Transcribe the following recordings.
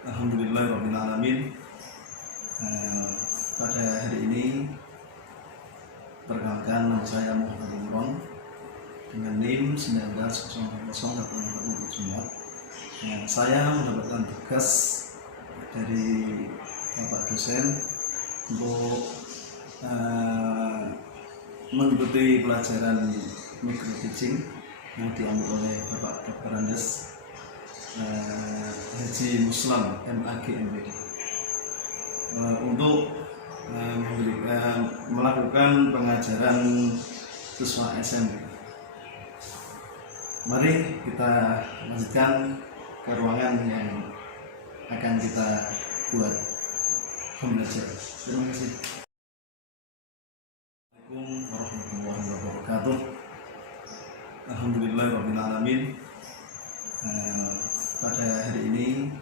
Alhamdulillahirrahmanirrahim. Pada hari ini perkenalkan, nama saya Muhammad Imron dengan NIM 19001444. Saya mendapatkan tugas dari Bapak dosen untuk mengikuti pelajaran micro teaching yang diambil oleh Bapak Dr. Andes Haji Muslam MAG MPD untuk melakukan pengajaran siswa SMP. Mari kita lanjutkan ke ruangan yang akan kita buat pembelajaran. Terima kasih. Assalamualaikum warahmatullahi wabarakatuh. Alhamdulillahirrahmanirrahim. Pada hari ini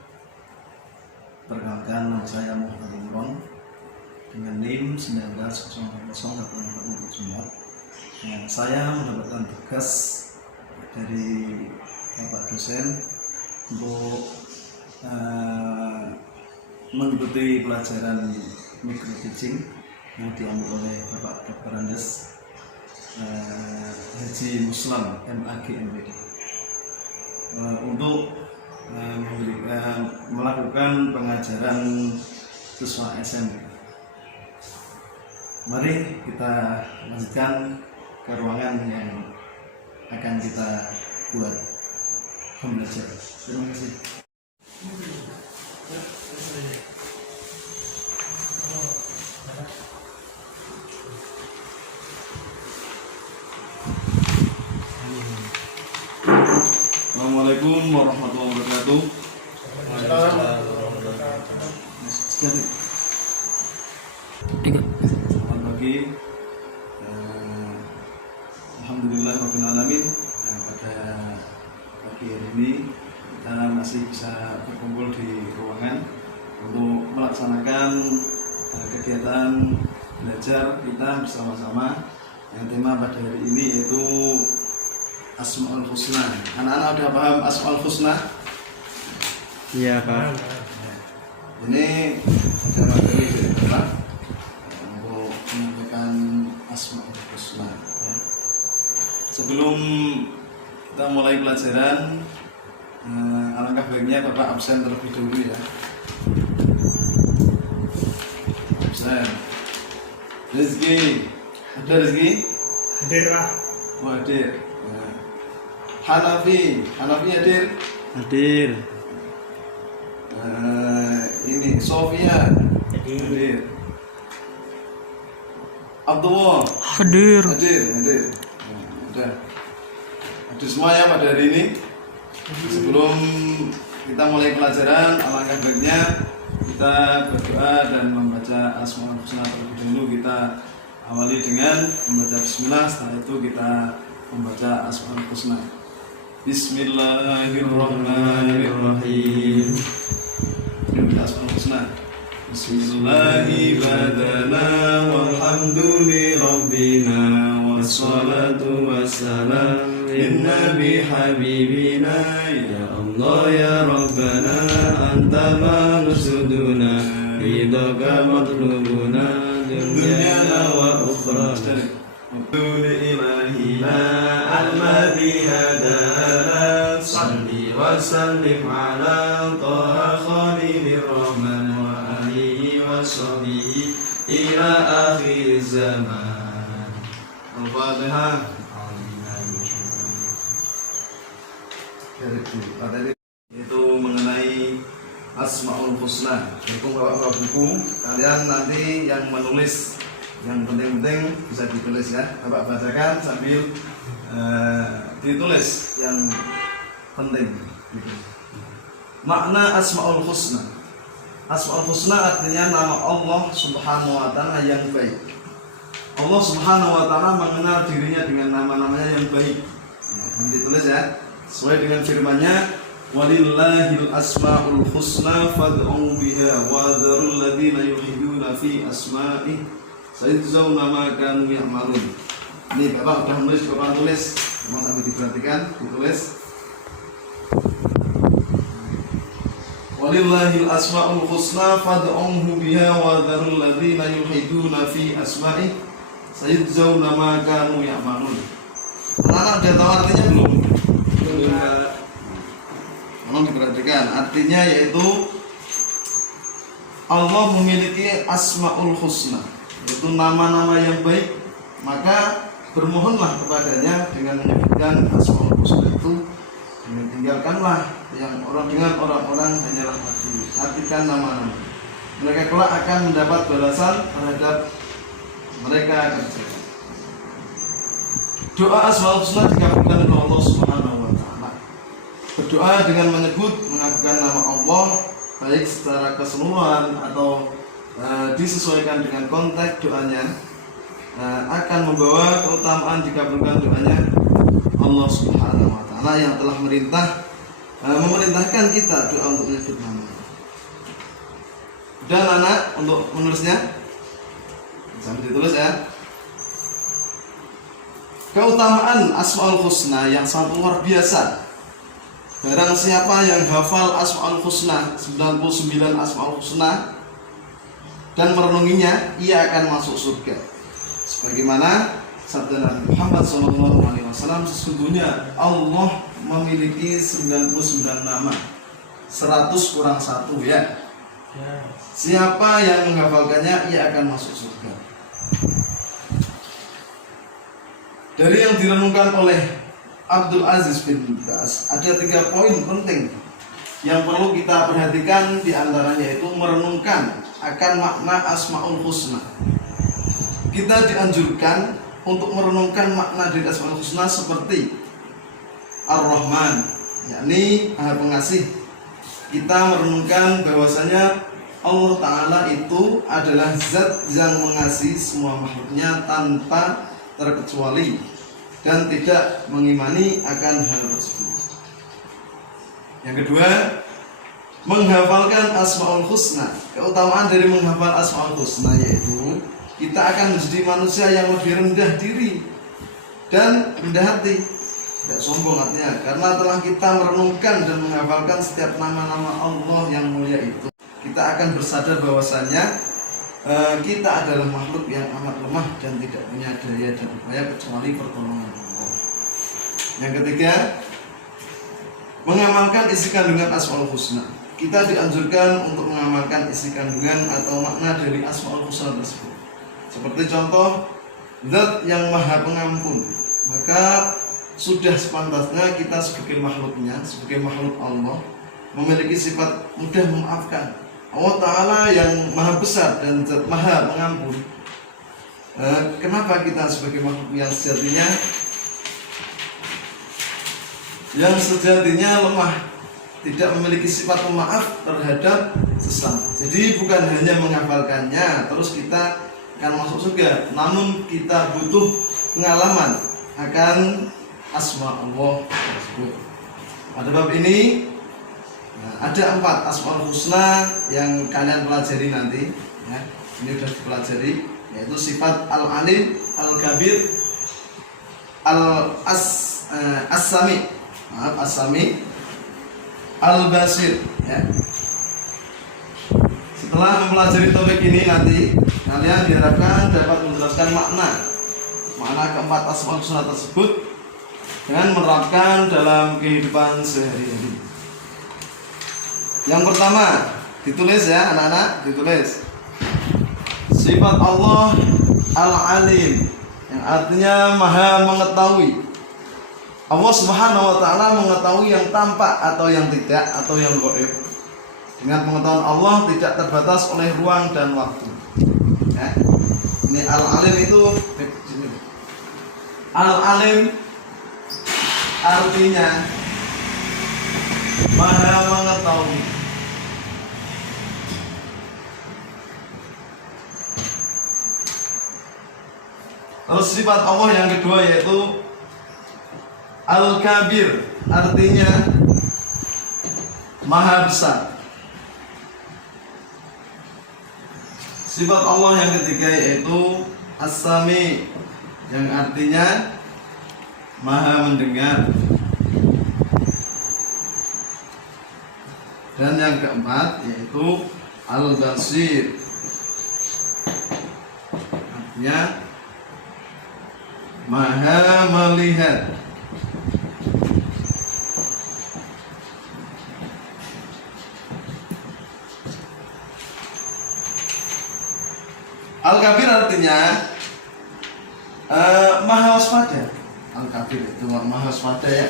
perkenalkan, nama saya Muhammad Imron dengan NIM 19001444. Saya mendapatkan tugas dari Bapak dosen untuk mengikuti pelajaran micro teaching yang diambil oleh Bapak Dr. Andes Haji Muslam MAG MPD untuk melakukan pengajaran siswa SMP. Mari kita lanjutkan ke ruangan yang akan kita buat pembelajaran. Terima kasih. Assalamualaikum warahmatullahi wabarakatuh. Selamat pagi. Alhamdulillahirrahmanirrahim. Pada pagi hari ini kita masih bisa berkumpul di ruangan untuk melaksanakan kegiatan belajar kita bersama-sama. Yang tema pada hari ini yaitu Asmaul Husna. Anak-anak udah paham Asmaul Husna? Iya, Pak. Ini ada materi dari Bapak untuk menyampaikan Asmaul Husna. Sebelum kita mulai pelajaran, alangkah baiknya Bapak absen terlebih dahulu ya. Absen. Rizki, ada Rizki? Hadir, Pak. Oh, hadir. Hanafi hadir? Hadir. Ini Sofia hadir. Abdullah Hadir. hadir. Udah hadir semua ya pada hari ini. Sebelum kita mulai pelajaran, alangkah baiknya kita berdoa dan membaca Asmaul Husna terlebih dahulu. Kita awali dengan membaca Bismillah, setelah itu kita membaca Asmaul Husna. Bismillahirrahmanirrahim. Asmaul Husna. Bismillahi badana walhamduli rabbina wassalatu wassalam linnabi habibina ya Allah ya Rabbana anta manusuduna ridaka matlubuna dunyana wa ukhrana Duni ilahina al-madhi hadana salli wa sallim ala taha khalilir rahman wa alihi wa sahbihi ila akhir zaman. Al-Fatihah. Itu mengenai Asmaul Husna. Berhubung bawa buku, kalian nanti yang menulis, yang penting-penting bisa ditulis ya. Bapak bacakan sambil ditulis yang penting. Makna Asmaul Husna. Asmaul Husna artinya nama Allah Subhanahu wa Ta'ala yang baik. Allah Subhanahu wa Ta'ala mengenal dirinya dengan nama-namanya yang baik. Yang ditulis ya, sesuai dengan firman-Nya, walillahil asmaul husna fad'u biha wa dzarul ladzina yulhiduna fi asma'i sayajzauna ma kanu ya'malun. Ini Bapak sudah menulis, Bapak tulis. Memang sambil diperhatikan, ditulis. Walillahil asmaul husna fad'uhu biha wa dharul ladzina yulhiduna fi asma'i sayujzauna ma kanu ya'malun. Anak-anak udah tahu artinya belum? Tolong diperhatikan. Artinya yaitu Allah memiliki asmaul husna, yaitu nama-nama yang baik. Maka bermohonlah kepadanya dengan menyebutkan asmaul husna itu. Tinggalkanlah yang dengan orang-orang hanyalah artikan nama-nama. Mereka kelak akan mendapat balasan terhadap mereka kerjakan. Doa asmaul husna dikabulkan oleh Allah Subhanahu wa taala. Berdoa dengan menyebut mengagungkan nama Allah baik secara keseluruhan atau disesuaikan dengan konteks doanya akan membawa keutamaan dikabulkan doanya Allah Subhanahu wa taala yang telah memerintahkan kita doa untuk menyebut nama. Dan anak untuk menulisnya sambil ditulis ya. Keutamaan Asmaul Husna yang sangat luar biasa. Barang siapa yang hafal Asmaul Husna 99 Asmaul Husna dan merenunginya, ia akan masuk surga. Sebagaimana sabda Nabi Muhammad SAW, sesungguhnya Allah memiliki 99 nama, 100 kurang 1 ya. Siapa yang menghafalkannya, ia akan masuk surga. Dari yang direnungkan oleh Abdul Aziz bin Bas, ada 3 poin penting yang perlu kita perhatikan. Di antaranya yaitu merenungkan akan makna Asmaul Husna. Kita dianjurkan untuk merenungkan makna dari Asmaul Husna seperti Ar-Rahman, yakni Maha Pengasih. Kita merenungkan bahwasanya Allah Ta'ala itu adalah zat yang mengasihi semua makhluknya tanpa terkecuali dan tidak mengimani akan hal tersebut. Yang kedua, menghafalkan Asmaul Husna. Keutamaan dari menghafal Asmaul Husna yaitu kita akan menjadi manusia yang lebih rendah diri dan rendah hati, tidak sombong artinya, karena telah kita merenungkan dan menghafalkan setiap nama-nama Allah yang mulia itu. Kita akan bersadar bahwasanya kita adalah makhluk yang amat lemah dan tidak punya daya dan upaya kecuali pertolongan Allah. Yang ketiga, mengamalkan isi kandungan Asmaul Husna. Kita dianjurkan untuk mengamalkan isi kandungan atau makna dari Asmaul Husna tersebut. Seperti contoh, Zat yang Maha Pengampun. Maka sudah sepantasnya kita sebagai makhluknya, sebagai makhluk Allah, memiliki sifat mudah memaafkan. Allah Ta'ala yang Maha Besar dan Zat Maha Pengampun. Kenapa kita sebagai makhluk yang sejatinya lemah, tidak memiliki sifat pemaaf terhadap sesama. Jadi bukan hanya menghafalkannya terus kita akan masuk surga, namun kita butuh pengalaman akan asma Allah tersebut. Pada bab ini ada 4 Asmaul Husna yang kalian pelajari nanti ya. Ini sudah dipelajari, yaitu sifat Al-Alim, Al-Kabir, As-Sami, Al-Basir ya. Setelah mempelajari topik ini nanti kalian diharapkan dapat menjelaskan makna keempat Asmaul Husna tersebut dengan menerapkan dalam kehidupan sehari-hari. Yang pertama, ditulis ya anak-anak, ditulis. Sifat Allah Al-Alim, yang artinya Maha mengetahui. Allah Subhanahu wa taala mengetahui yang tampak atau yang tidak atau yang gaib. Dengan pengetahuan Allah tidak terbatas oleh ruang dan waktu. Ya. Ini Al-Alim itu Al-Alim artinya Maha mengetahui. Terus sifat Allah yang kedua yaitu Al-Kabir, artinya Maha Besar. Sifat Allah yang ketiga yaitu As-Sami, yang artinya Maha mendengar. Dan Dan yang keempat yaitu Al-Basir, artinya Maha melihat. Al-Kabir artinya Maha waspada. Al-Kabir itu Maha waspada ya.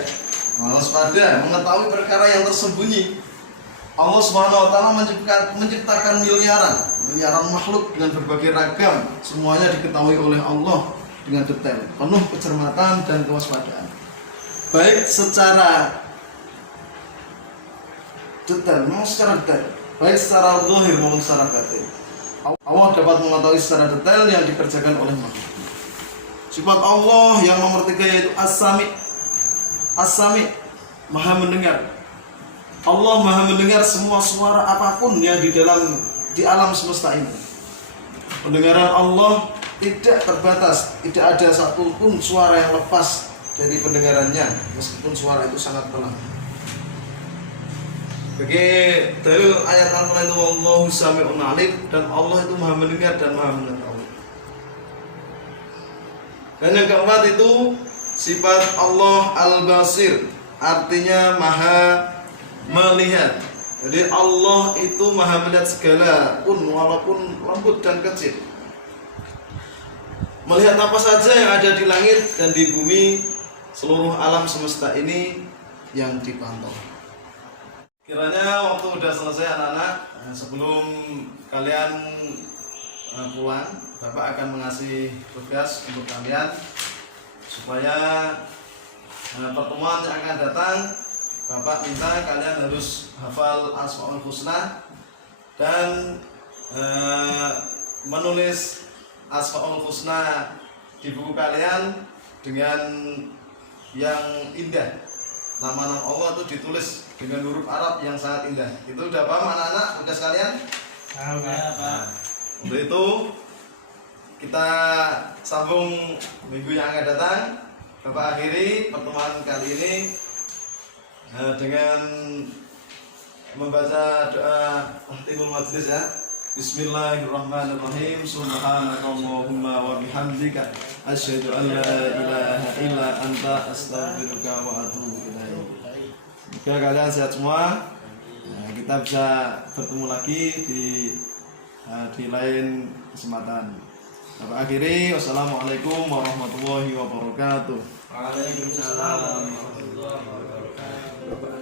Maha waspada, mengetahui perkara yang tersembunyi. Allah Subhanahu wa taala menciptakan miliaran makhluk dengan berbagai ragam. Semuanya diketahui oleh Allah dengan detail, penuh kecermatan dan kewaspadaan. Baik secara detail, maupun secara detail, baik secara zahir maupun secara batin. Allah dapat mengetahui secara detail yang dikerjakan oleh makhluk. Sifat Allah yang nomor 3 yaitu As-Sami. As-Sami, Maha mendengar. Allah Maha mendengar semua suara apapun yang di alam semesta ini. Pendengaran Allah tidak terbatas, tidak ada satupun suara yang lepas dari pendengarannya, meskipun suara itu sangat pelan. Bagi dalil ayat Al-Quran itu Wallahu Sami'un Alim, dan Allah itu Maha mendengar dan Maha mengetahui. Dan yang keempat itu sifat Allah Al-Basir, artinya Maha melihat. Jadi Allah itu Maha melihat segala pun, walaupun lembut dan kecil. Melihat apa saja yang ada di langit dan di bumi, seluruh alam semesta ini yang dipantau. Kiranya waktu sudah selesai anak-anak, sebelum kalian pulang, Bapak akan mengasih tugas untuk kalian supaya pertemuan yang akan datang, Bapak minta kalian harus hafal Asmaul Husna dan menulis Asmaul Husna di buku kalian dengan yang indah. Nama-nama Allah itu ditulis dengan huruf Arab yang sangat indah. Itu udah paham anak-anak tugas kalian? Paham Pak. Untuk itu kita sambung minggu yang akan datang. Bapak akhiri pertemuan kali ini dengan membaca doa Tahtimul Majlis ya. Bismillahirrahmanirrahim. Subhanakallahumma wa bihamdika asyhadu an la ilaha illa anta astaghfiruka wa atubu ilaik. Jika kalian sehat semua, kita bisa bertemu lagi di lain kesempatan. Bapak akhiri, wassalamualaikum warahmatullahi wabarakatuh. Waalaikumsalam warahmatullahi wabarakatuh.